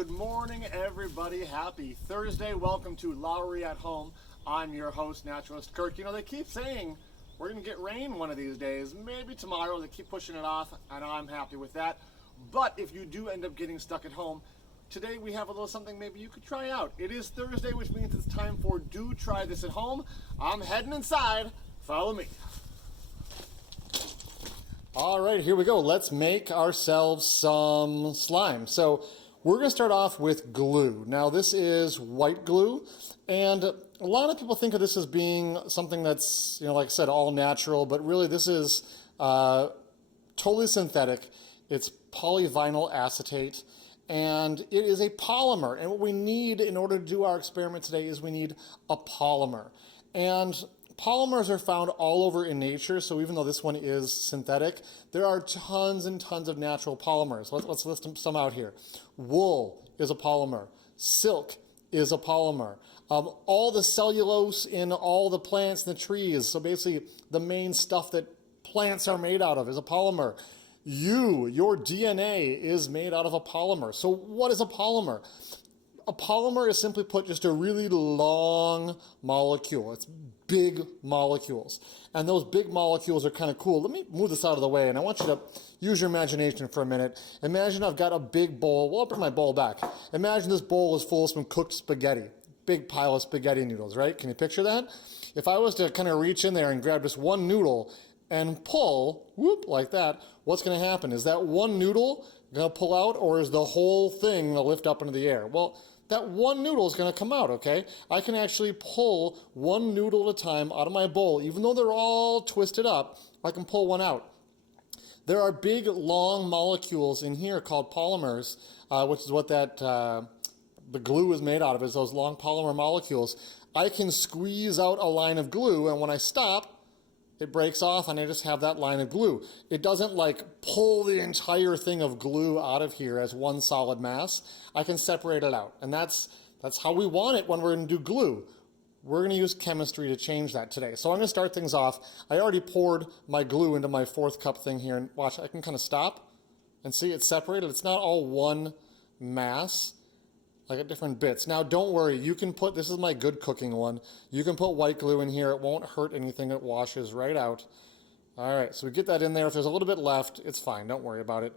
good morning, everybody. Happy Thursday. Welcome to Lowry at Home. I'm your host, Naturalist Kirk. You know, they keep saying we're going to get rain one of these days, maybe tomorrow. They keep pushing it off, and I'm happy with that. But if you do end up getting stuck at home, today we have a little something maybe you could try out. It is Thursday, which means it's time for Do Try This at Home. I'm heading inside. Follow me. All right, here we go. Let's make ourselves some slime. So we're going to start off with glue. Now this is white glue, and a lot of people think of this as being something that's, like I said, all natural, but really this is totally synthetic. It's polyvinyl acetate, and it is a polymer. And what we need in order to do our experiment today is we need a polymer. And polymers are found all over in nature, so even though this one is synthetic, there are tons and tons of natural polymers. Let's list some out here. Wool is a polymer. Silk is a polymer. All the cellulose in all the plants and the trees, so basically the main stuff that plants are made out of is a polymer. Your DNA is made out of a polymer. So what is a polymer? A polymer is simply put just a really long molecule. It's big molecules. And those big molecules are kind of cool. Let me move this out of the way, and I want you to use your imagination for a minute. Imagine I've got a big bowl. Well, I'll bring my bowl back. Imagine this bowl is full of some cooked spaghetti. Big pile of spaghetti noodles, right? Can you picture that? If I was to kind of reach in there and grab just one noodle and pull, whoop, like that, what's going to happen? Is that one noodle going to pull out, or is the whole thing going to lift up into the air? Well, that one noodle is going to come out, okay? I can actually pull one noodle at a time out of my bowl. Even though they're all twisted up, I can pull one out. There are big, long molecules in here called polymers, which is what the glue is made out of, is those long polymer molecules. I can squeeze out a line of glue, and when I stop, it breaks off, and I just have that line of glue. It doesn't like pull the entire thing of glue out of here as one solid mass. I can separate it out, and that's how we want it when we're going to do glue. We're going to use chemistry to change that today. So I'm going to start things off. I already poured my glue into my 4th cup thing here, and watch, I can kind of stop and see it's separated. It's not all one mass. I got different bits. Now don't worry, you can put, this is my good cooking one, you can put white glue in here. It won't hurt anything. It washes right out. All right, so we get that in there. If there's a little bit left, it's fine. Don't worry about it.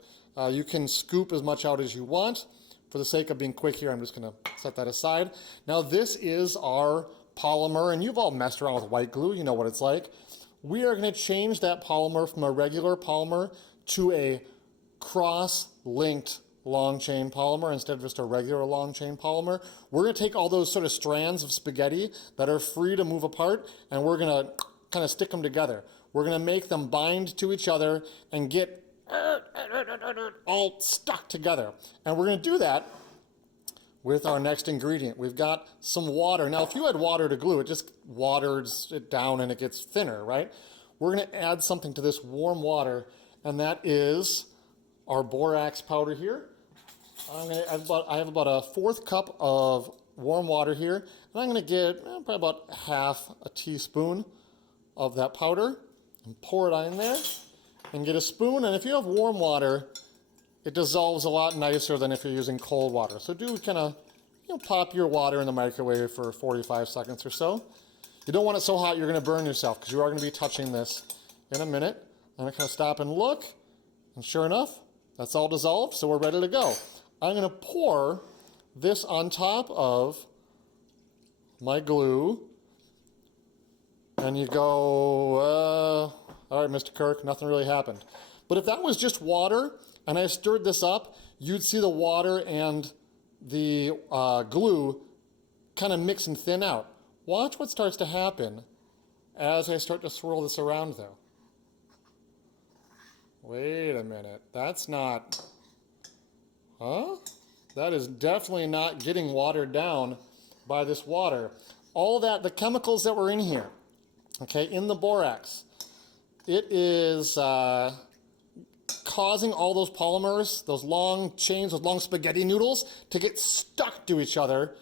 You can scoop as much out as you want. For the sake of being quick here, I'm just going to set that aside. Now this is our polymer, and you've all messed around with white glue. You know what it's like. We are going to change that polymer from a regular polymer to a cross-linked long chain polymer instead of just a regular long chain polymer. We're going to take all those sort of strands of spaghetti that are free to move apart, and we're going to kind of stick them together. We're going to make them bind to each other and get all stuck together. And we're going to do that with our next ingredient. We've got some water. Now, if you add water to glue, it just waters it down and it gets thinner, right? We're going to add something to this warm water, and that is our borax powder here. I have about a 4th cup of warm water here, and I'm going to get probably about half a teaspoon of that powder and pour it in there and get a spoon. And if you have warm water, it dissolves a lot nicer than if you're using cold water. So do kind of pop your water in the microwave for 45 seconds or so. You don't want it so hot you're going to burn yourself, because you are going to be touching this in a minute. I'm going to kind of stop and look, and sure enough, that's all dissolved, so we're ready to go. I'm going to pour this on top of my glue, and you go, all right, Mr. Kirk, nothing really happened. But if that was just water, and I stirred this up, you'd see the water and the glue kind of mix and thin out. Watch what starts to happen as I start to swirl this around, though. Wait a minute, that's not, that is definitely not getting watered down by this water. All that, the chemicals that were in here, okay, in the borax, it is causing all those polymers, those long chains, those long spaghetti noodles to get stuck to each other.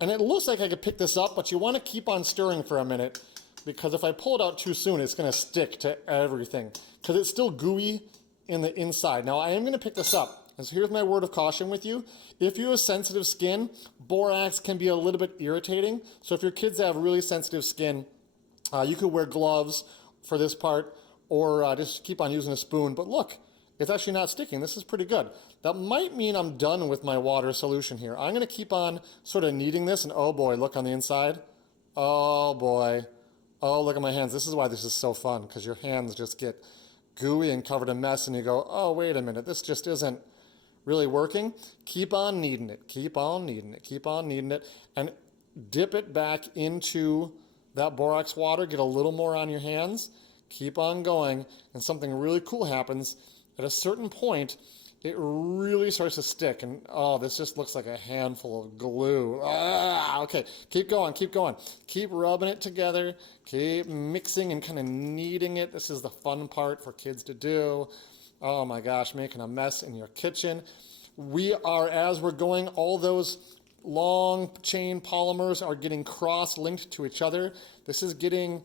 And it looks like I could pick this up, but you want to keep on stirring for a minute, because if I pull it out too soon, it's going to stick to everything, because it's still gooey in the inside. Now I am going to pick this up And so here's my word of caution with you. If you have sensitive skin, borax can be a little bit irritating. So if your kids have really sensitive skin, you could wear gloves for this part, or just keep on using a spoon. But look, it's actually not sticking. This is pretty good. That might mean I'm done with my water solution here. I'm gonna keep on sort of kneading this, and oh boy, look on the inside. Oh boy. Oh, look at my hands. This is why this is so fun, because your hands just get gooey and covered in mess, and you go, oh, wait a minute, this just isn't really working. Keep on kneading it, keep on kneading it, keep on kneading it, and dip it back into that borax water. Get a little more on your hands. Keep on going, and something really cool happens. At a certain point, it really starts to stick, and oh, this just looks like a handful of glue. Ah, okay, keep going, keep going. Keep rubbing it together, keep mixing and kind of kneading it. This is the fun part for kids to do. Oh my gosh, making a mess in your kitchen. We are, as we're going, all those long chain polymers are getting cross-linked to each other. This is getting,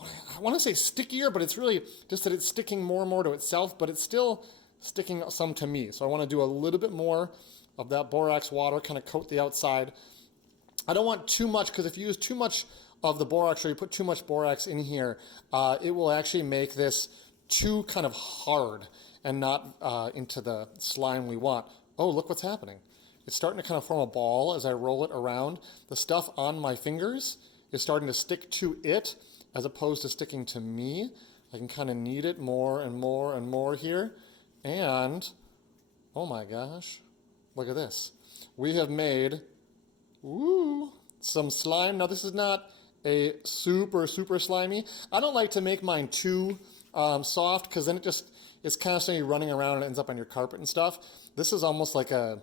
I want to say stickier, but it's really just that it's sticking more and more to itself, but it's still sticking some to me. So I want to do a little bit more of that borax water, kind of coat the outside. I don't want too much, because if you use too much of the borax, or you put too much borax in here, it will actually make this too kind of hard and not into the slime we want. Oh, look what's happening. It's starting to kind of form a ball as I roll it around. The stuff on my fingers is starting to stick to it as opposed to sticking to me. I can kind of knead it more and more and more here. And, oh my gosh, look at this. We have made, some slime. Now this is not a super slimy. I don't like to make mine too soft, because then it's constantly running around and ends up on your carpet and stuff. This is almost like a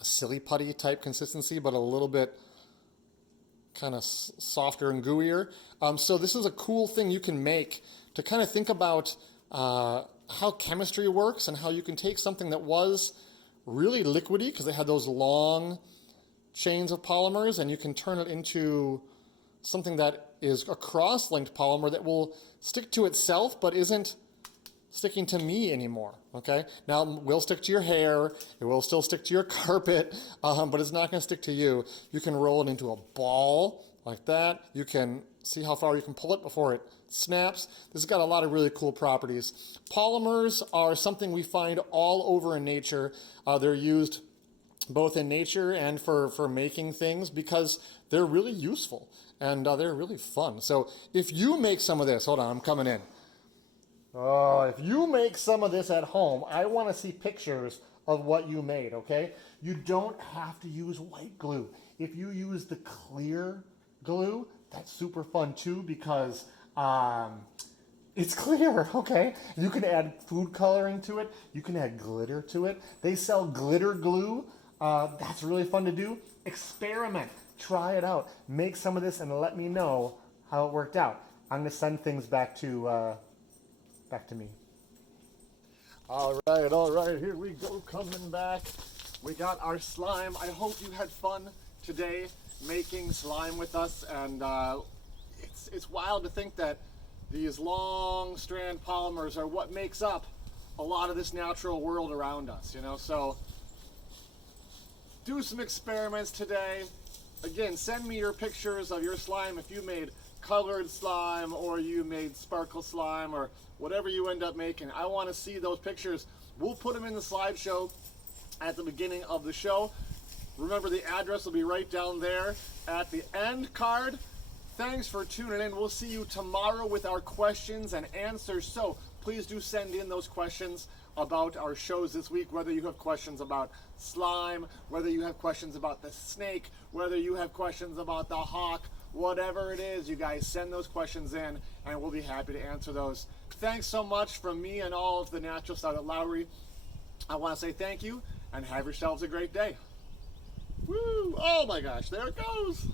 silly putty type consistency, but a little bit kind of softer and gooier. So this is a cool thing you can make to kind of think about how chemistry works, and how you can take something that was really liquidy, because they had those long chains of polymers, and you can turn it into something that is a cross-linked polymer that will stick to itself but isn't sticking to me anymore, okay? Now, it will stick to your hair, it will still stick to your carpet, but it's not gonna stick to you. You can roll it into a ball like that. You can see how far you can pull it before it snaps. This has got a lot of really cool properties. Polymers are something we find all over in nature. They're used both in nature and for making things, because they're really useful and they're really fun. So if you make some of this, hold on, I'm coming in. If you make some of this at home, I want to see pictures of what you made, okay? You don't have to use white glue. If you use the clear glue, that's super fun too, because it's clear, okay? You can add food coloring to it. You can add glitter to it. They sell glitter glue. That's really fun to do. Experiment. Try it out. Make some of this and let me know how it worked out. I'm going to send things back to me. All right, here we go, coming back. We got our slime. I hope you had fun today making slime with us, and it's wild to think that these long strand polymers are what makes up a lot of this natural world around us, you know? So do some experiments today. Again, send me your pictures of your slime if you made colored slime, or you made sparkle slime, or whatever you end up making. I want to see those pictures. We'll put them in the slideshow at the beginning of the show. Remember, the address will be right down there at the end card. Thanks for tuning in. We'll see you tomorrow with our questions and answers. So please do send in those questions about our shows this week, whether you have questions about slime, whether you have questions about the snake, whether you have questions about the hawk, whatever it is, you guys send those questions in and we'll be happy to answer those. Thanks so much from me and all of the natural staff at Lowry. I want to say thank you and have yourselves a great day. Woo! Oh my gosh, there it goes.